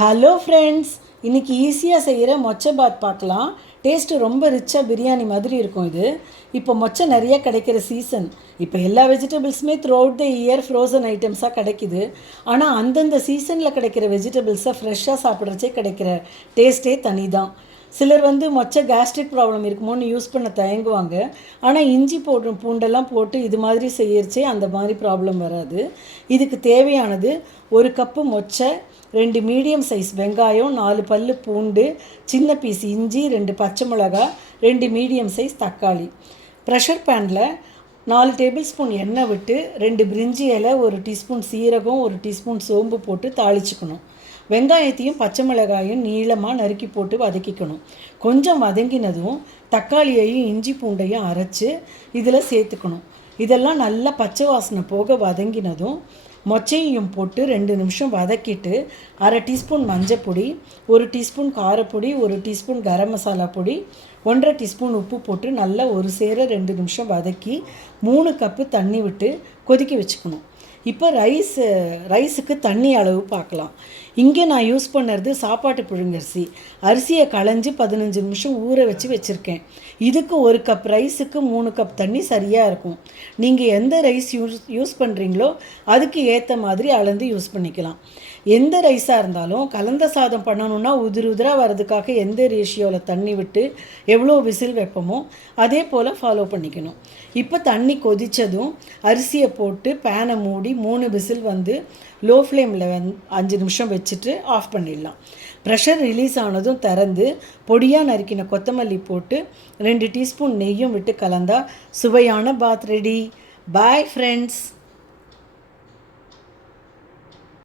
Hello friends, இன்றைக்கி ஈஸியாக செய்கிற மொச்சை பாத் பார்க்கலாம். டேஸ்ட்டு ரொம்ப ரிச்சாக பிரியாணி மாதிரி இருக்கும். இது இப்போ மொச்சை நிறைய கிடைக்கிற சீசன். இப்போ எல்லா வெஜிடபிள்ஸுமே throughout the year frozen ஐட்டம்ஸாக கிடைக்கிது. ஆனால் அந்தந்த சீசனில் கிடைக்கிற வெஜிடபிள்ஸை ஃப்ரெஷ்ஷாக சாப்பிட்றச்சே கிடைக்கிற டேஸ்ட்டே தனி தான். சிலர் மொச்சை கேஸ்ட்ரிக் ப்ராப்ளம் இருக்குமோன்னு யூஸ் பண்ண தயங்குவாங்க. ஆனால் இஞ்சி பூண்டெல்லாம் போட்டு இது மாதிரி செய்யறச்சே அந்த மாதிரி ப்ராப்ளம் வராது. இதுக்கு தேவையானது 1 கப்பு மொச்சை, 2 மீடியம் சைஸ் வெங்காயம், 4 பல்லு பூண்டு, சின்ன பீஸ் இஞ்சி, 2 பச்சை மிளகா, 2 மீடியம் சைஸ் தக்காளி. ப்ரெஷர் பேனில் 4 டேபிள் ஸ்பூன் எண்ணெய் விட்டு 2 பிரிஞ்சி இலை, 1 டீஸ்பூன் சீரகம், 1 டீஸ்பூன் சோம்பு போட்டு தாளிச்சுக்கணும். வெங்காயத்தையும் பச்சை மிளகாயும் நீளமாக நறுக்கி போட்டு வதக்கிக்கணும். கொஞ்சம் வதங்கினதும் தக்காளியையும் இஞ்சி பூண்டையும் அரைச்சி இதில் சேர்த்துக்கணும். இதெல்லாம் நல்லா பச்சை வாசனை போக வதங்கினதும் மொச்சையும் போட்டு 2 நிமிஷம் வதக்கிட்டு 1/2 டீஸ்பூன் மஞ்சப்பொடி, 1 டீஸ்பூன் காரப்பொடி, 1 டீஸ்பூன் கரம் மசாலா பொடி, 1/2 டீஸ்பூன் உப்பு போட்டு நல்லா ஒரு சேர 2 நிமிஷம் வதக்கி 3 கப்பு தண்ணி விட்டு கொதிக்க வச்சுக்கணும். இப்போ ரைஸுக்கு தண்ணி அளவு பார்க்கலாம். இங்கே நான் யூஸ் பண்ணுறது சாப்பாட்டு புழுங்கரிசி. அரிசியை களைஞ்சி 15 நிமிஷம் ஊற வச்சுருக்கேன். இதுக்கு 1 கப் ரைஸுக்கு 3 கப் தண்ணி சரியாக இருக்கும். நீங்கள் எந்த ரைஸ் யூஸ் பண்ணுறீங்களோ அதுக்கு ஏற்ற மாதிரி அளந்து யூஸ் பண்ணிக்கலாம். எந்த ரைஸாக இருந்தாலும் கலந்த சாதம் பண்ணணுன்னா உதிராக வர்றதுக்காக எந்த ரேஷியோவில் தண்ணி விட்டு எவ்வளோ விசில் வைப்போமோ அதே போல் ஃபாலோ பண்ணிக்கணும். இப்போ தண்ணி கொதித்ததும் அரிசியை போட்டு பேனை மூடி 3 விசில் லோ ஃப்ளேமில் 5 நிமிஷம் வச்சுட்டு ஆஃப் பண்ணிடலாம். ப்ரெஷர் ரிலீஸ் ஆனதும் திறந்து பொடியாக நறுக்கின கொத்தமல்லி போட்டு 2 டீஸ்பூன் நெய்யும் விட்டு கலந்தால் சுவையான பாத் ரெடி. Bye friends.